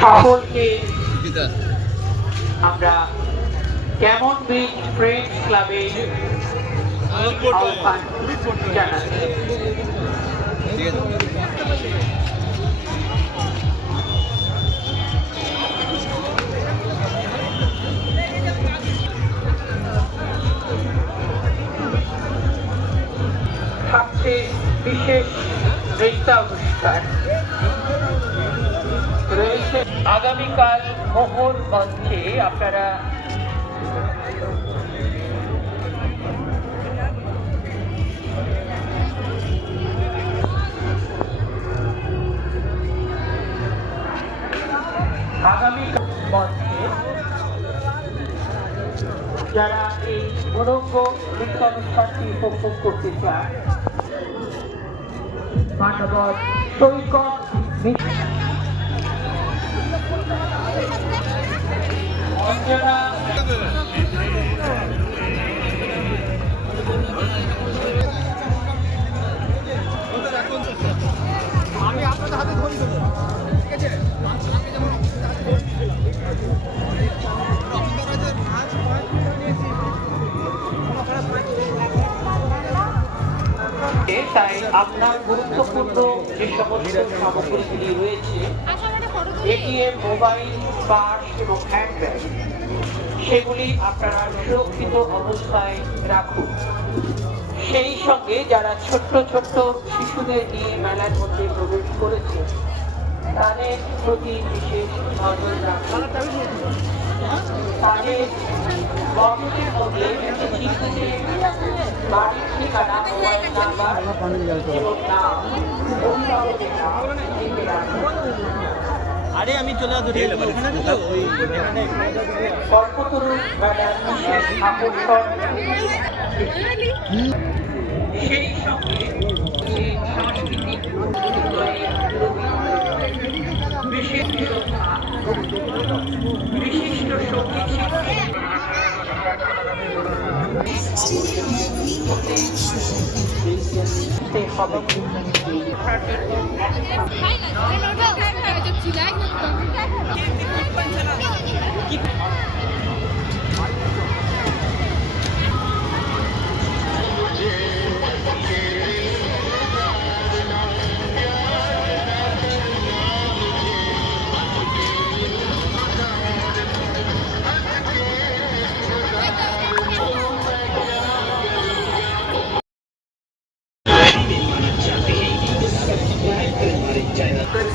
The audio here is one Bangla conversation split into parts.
সকলকে আমরা কেমন বিচ ফ্রেন্ডস ক্লাবে আহ্বান জানাচ্ছি। থাকছে বিশেষ নৃত্যানুষ্ঠান রয়েছে আগামীকাল মোহর মঞ্চে। আপনারা আগামীকাল মঞ্চে যারা এই মনোজ্ঞ নৃত্যানুষ্ঠানটি উপভোগ করতে চান মানবত সৈকত অঞ্জনা আমি আপনাদের হাতে ধরি দেবো, ঠিক আছে? তাই আপনার গুরুত্বপূর্ণ যে সমস্ত সামগ্রীগুলি রয়েছে এটিএম, মোবাইল, পার্স এবং হ্যান্ডব্যাগ সেগুলি আপনারা সুরক্ষিত অবস্থায় রাখুন। সেই সঙ্গে যারা ছোট্ট ছোট্ট শিশুদের নিয়ে মেলার মধ্যে প্রবেশ করেছে তাদের প্রতি বিশেষ নজর রাখুন। তাদের বক্সের মধ্যে বাড়ির ঠিকানা, মোবাইল নাম্বার এবং নাম, অভিভাবকের নাম লিখে রাখুন। আরে আমি চলে আসবো, কল্পতরু মেলার বিশেষ আকর্ষণ সেই সঙ্গে সাংস্কৃতিক বিশেষ বিশিষ্ট সঙ্গীত শিল্পী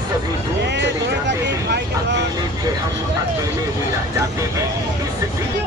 सभी दूर चले जाते हैं, अकेले से हम अकेले ही रह जाते हैं। इसलिए